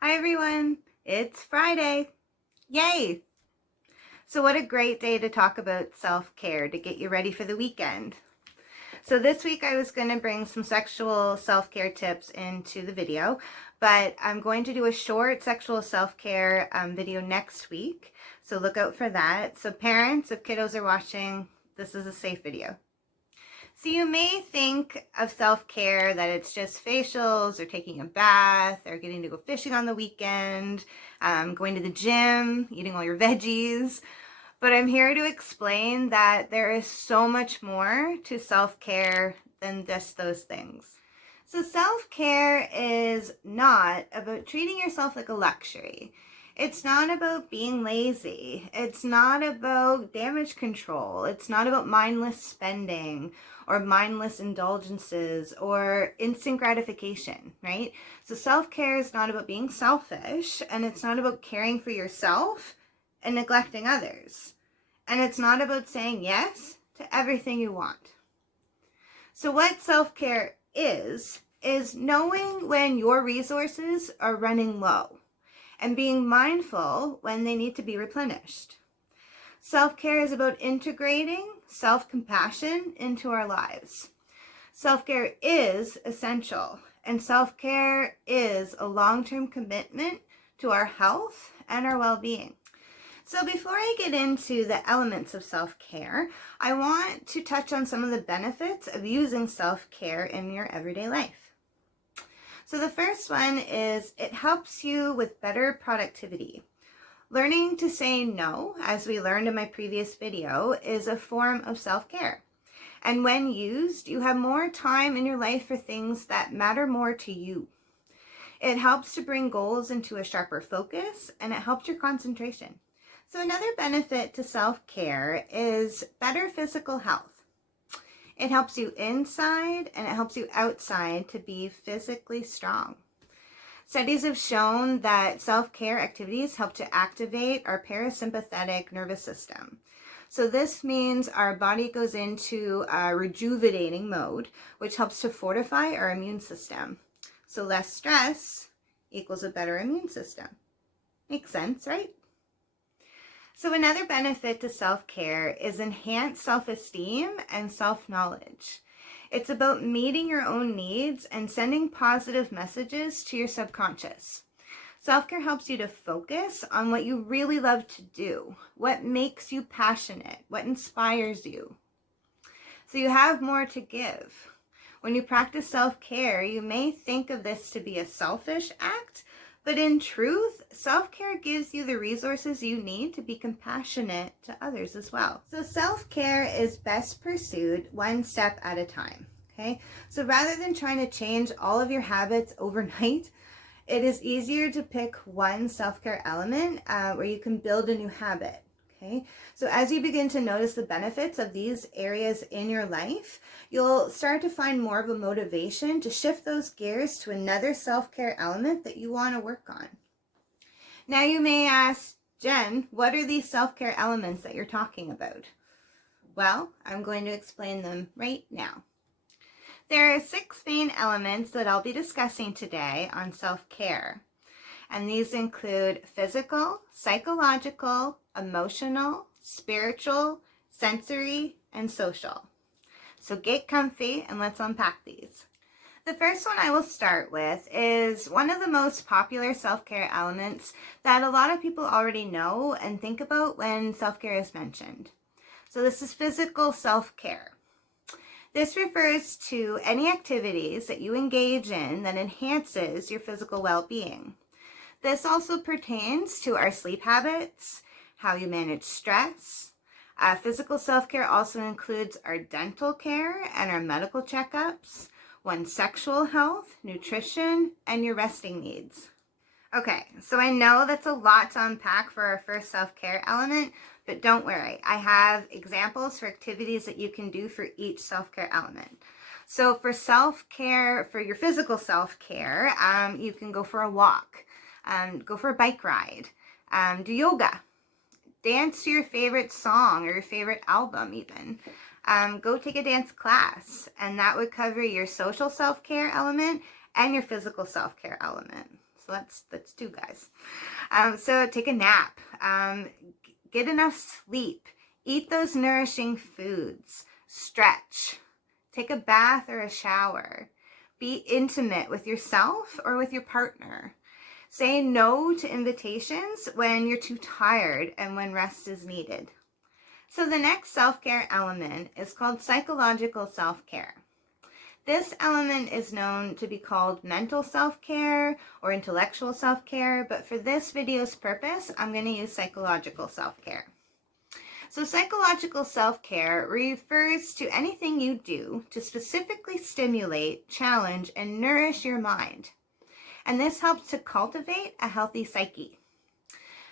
Hi everyone, it's Friday. Yay! So what a great day to talk about self-care to get you ready for the weekend. So this week I was going to bring some sexual self-care tips into the video, but I'm going to do a short sexual self-care video next week. So look out for that. So parents, if kiddos are watching, this is a safe video. So you may think of self-care that it's just facials or taking a bath or getting to go fishing on the weekend, going to the gym, eating all your veggies. But I'm here to explain that there is so much more to self-care than just those things. So self-care is not about treating yourself like a luxury. It's not about being lazy. It's not about damage control. It's not about mindless spending or mindless indulgences or instant gratification, right? So self-care is not about being selfish, and it's not about caring for yourself and neglecting others. And it's not about saying yes to everything you want. So what self-care is knowing when your resources are running low and being mindful when they need to be replenished. Self-care is about integrating self-compassion into our lives. Self-care is essential, and self-care is a long-term commitment to our health and our well-being. So before I get into the elements of self-care, I want to touch on some of the benefits of using self-care in your everyday life. So the first one is it helps you with better productivity. Learning to say no, as we learned in my previous video, is a form of self-care. And when used, you have more time in your life for things that matter more to you. It helps to bring goals into a sharper focus, and it helps your concentration. So another benefit to self-care is better physical health. It helps you inside and it helps you outside to be physically strong. Studies have shown that self-care activities help to activate our parasympathetic nervous system. So this means our body goes into a rejuvenating mode, which helps to fortify our immune system. So less stress equals a better immune system. Makes sense, right? So another benefit to self-care is enhanced self-esteem and self-knowledge. It's about meeting your own needs and sending positive messages to your subconscious. Self-care helps you to focus on what you really love to do, what makes you passionate, what inspires you. So you have more to give. When you practice self-care, you may think of this to be a selfish act, but in truth, self-care gives you the resources you need to be compassionate to others as well. So self-care is best pursued one step at a time, okay? So rather than trying to change all of your habits overnight, it is easier to pick one self-care element where you can build a new habit. Okay, so as you begin to notice the benefits of these areas in your life, you'll start to find more of a motivation to shift those gears to another self-care element that you want to work on. Now you may ask, Jen, what are these self-care elements that you're talking about? Well, I'm going to explain them right now. There are 6 main elements that I'll be discussing today on self-care. And these include physical, psychological, emotional, spiritual, sensory, and social. So get comfy and let's unpack these. The first one I will start with is one of the most popular self-care elements that a lot of people already know and think about when self-care is mentioned. So this is physical self-care. This refers to any activities that you engage in that enhances your physical well-being. This also pertains to our sleep habits, how you manage stress. Physical self-care also includes our dental care and our medical checkups, one's sexual health, nutrition, and your resting needs. Okay, so I know that's a lot to unpack for our first self-care element, but don't worry. I have examples for activities that you can do for each self-care element. So for self-care, for your physical self-care, you can go for a walk. Go for a bike ride, do yoga, dance to your favorite song or your favorite album even. Go take a dance class, and that would cover your social self-care element and your physical self-care element. So that's two guys. So take a nap, get enough sleep, eat those nourishing foods, stretch, take a bath or a shower, be intimate with yourself or with your partner. Say no to invitations when you're too tired and when rest is needed. So the next self-care element is called psychological self-care. This element is known to be called mental self-care or intellectual self-care, but for this video's purpose, I'm going to use psychological self-care. So psychological self-care refers to anything you do to specifically stimulate, challenge, and nourish your mind. And this helps to cultivate a healthy psyche.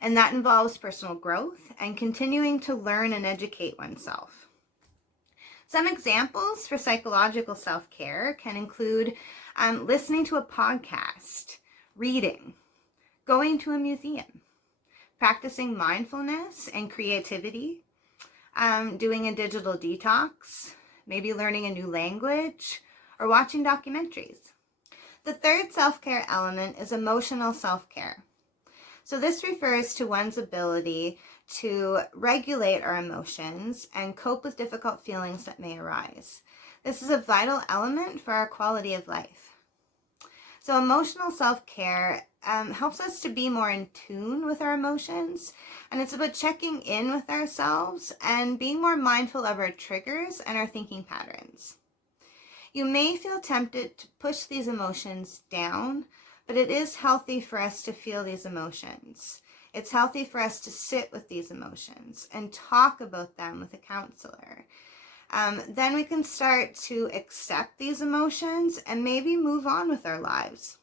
And that involves personal growth and continuing to learn and educate oneself. Some examples for psychological self-care can include listening to a podcast, reading, going to a museum, practicing mindfulness and creativity, doing a digital detox, maybe learning a new language, or watching documentaries. The third self-care element is emotional self-care. So this refers to one's ability to regulate our emotions and cope with difficult feelings that may arise. This is a vital element for our quality of life. So emotional self-care helps us to be more in tune with our emotions, and it's about checking in with ourselves and being more mindful of our triggers and our thinking patterns. You may feel tempted to push these emotions down, but it is healthy for us to feel these emotions. It's healthy for us to sit with these emotions and talk about them with a counselor. Then we can start to accept these emotions and maybe move on with our lives.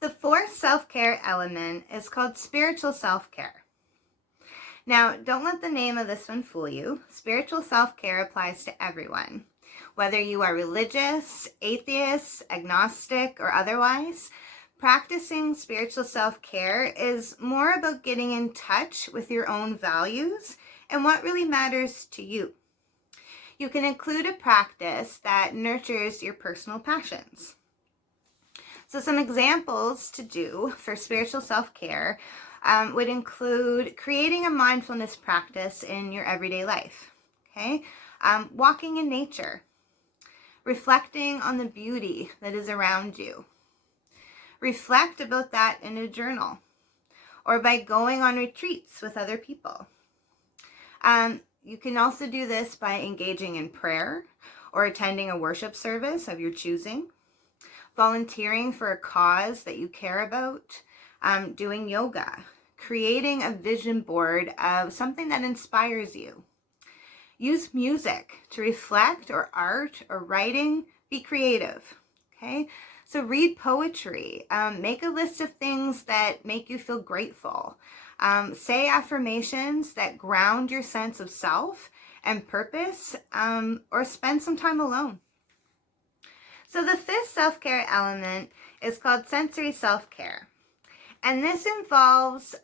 The fourth self-care element is called spiritual self-care. Now, don't let the name of this one fool you. Spiritual self-care applies to everyone. Whether you are religious, atheist, agnostic, or otherwise, practicing spiritual self-care is more about getting in touch with your own values and what really matters to you. You can include a practice that nurtures your personal passions. So some examples to do for spiritual self-care would include creating a mindfulness practice in your everyday life, okay? Walking in nature, reflecting on the beauty that is around you. Reflect about that in a journal or by going on retreats with other people. You can also do this by engaging in prayer or attending a worship service of your choosing, volunteering for a cause that you care about, doing yoga, creating a vision board of something that inspires you. Use music to reflect, or art or writing. Be creative, okay? So read poetry, make a list of things that make you feel grateful. Say affirmations that ground your sense of self and purpose, or spend some time alone. So the fifth self-care element is called sensory self-care. And this involves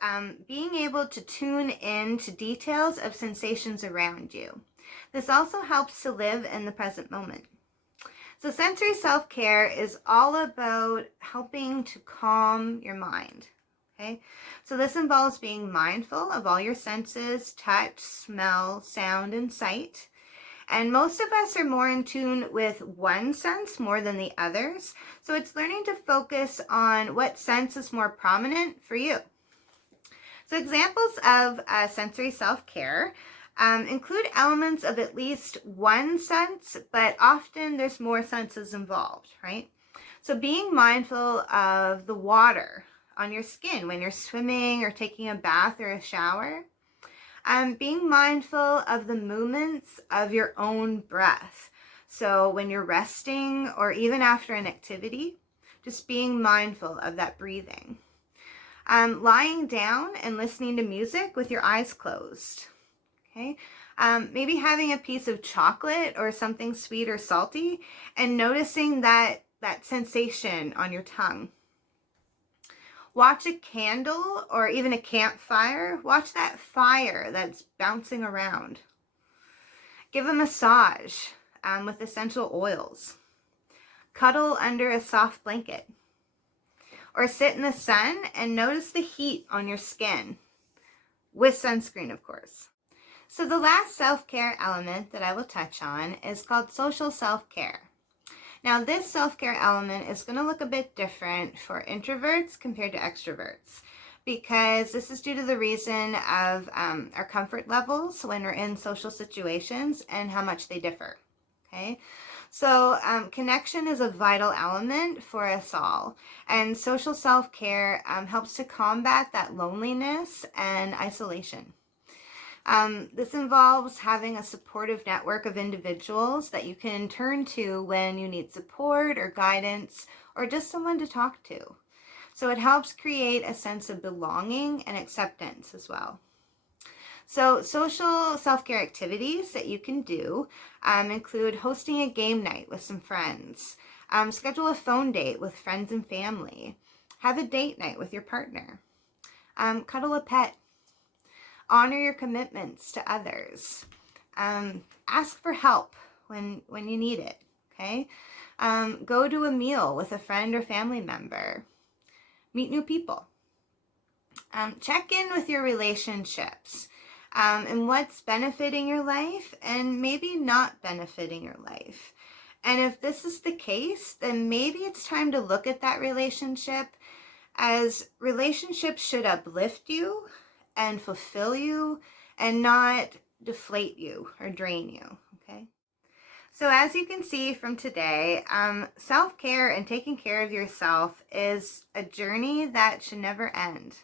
being able to tune in to details of sensations around you. This also helps to live in the present moment. So sensory self-care is all about helping to calm your mind. Okay? So this involves being mindful of all your senses: touch, smell, sound, and sight. And most of us are more in tune with one sense more than the others. So it's learning to focus on what sense is more prominent for you. So examples of sensory self-care include elements of at least one sense, but often there's more senses involved, right? So being mindful of the water on your skin when you're swimming or taking a bath or a shower. Being mindful of the movements of your own breath. So when you're resting or even after an activity, just being mindful of that breathing. Lying down and listening to music with your eyes closed. Okay. Maybe having a piece of chocolate or something sweet or salty and noticing that sensation on your tongue. Watch a candle or even a campfire. Watch that fire that's bouncing around. Give a massage with essential oils. Cuddle under a soft blanket. or sit in the sun and notice the heat on your skin, with sunscreen, of course. So the last self-care element that I will touch on is called social self-care. Now, this self-care element is going to look a bit different for introverts compared to extroverts, because this is due to the reason of our comfort levels when we're in social situations and how much they differ. Okay, so connection is a vital element for us all, and social self-care helps to combat that loneliness and isolation. This involves having a supportive network of individuals that you can turn to when you need support or guidance or just someone to talk to. So it helps create a sense of belonging and acceptance as well. So social self-care activities that you can do include hosting a game night with some friends, schedule a phone date with friends and family, have a date night with your partner, cuddle a pet, honor your commitments to others, ask for help when you need it, okay? Go to a meal with a friend or family member, meet new people. Check in with your relationships and what's benefiting your life and maybe not benefiting your life. And if this is the case, then maybe it's time to look at that relationship, as relationships should uplift you and fulfill you and not deflate you or drain you, okay? So as you can see from today, self-care and taking care of yourself is a journey that should never end.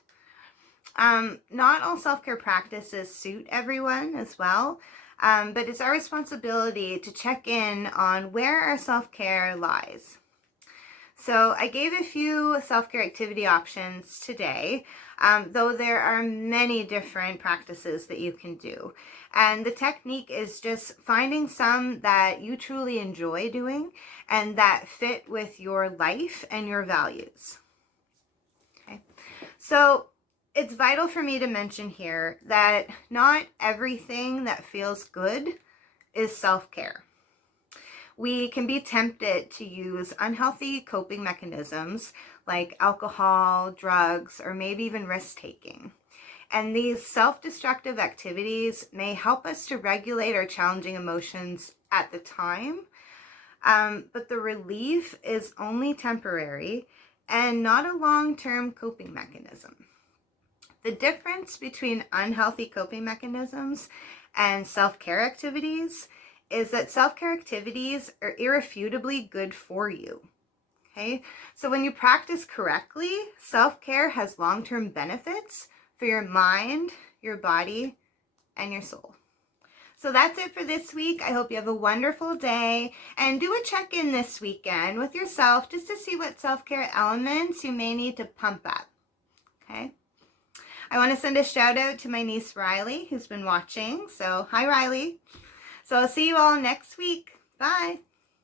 Not all self-care practices suit everyone as well, but it's our responsibility to check in on where our self-care lies. So I gave a few self-care activity options today, though there are many different practices that you can do. And the technique is just finding some that you truly enjoy doing and that fit with your life and your values. Okay, so it's vital for me to mention here that not everything that feels good is self-care. We can be tempted to use unhealthy coping mechanisms like alcohol, drugs, or maybe even risk-taking. And these self-destructive activities may help us to regulate our challenging emotions at the time, but the relief is only temporary and not a long-term coping mechanism. The difference between unhealthy coping mechanisms and self-care activities is that self-care activities are irrefutably good for you. Okay, so when you practice correctly, self-care has long-term benefits for your mind, your body, and your soul. So that's it for this week. I hope you have a wonderful day, and do a check-in this weekend with yourself just to see what self-care elements you may need to pump up. Okay, I want to send a shout out to my niece Riley, who's been watching. So hi Riley. So I'll see you all next week. Bye.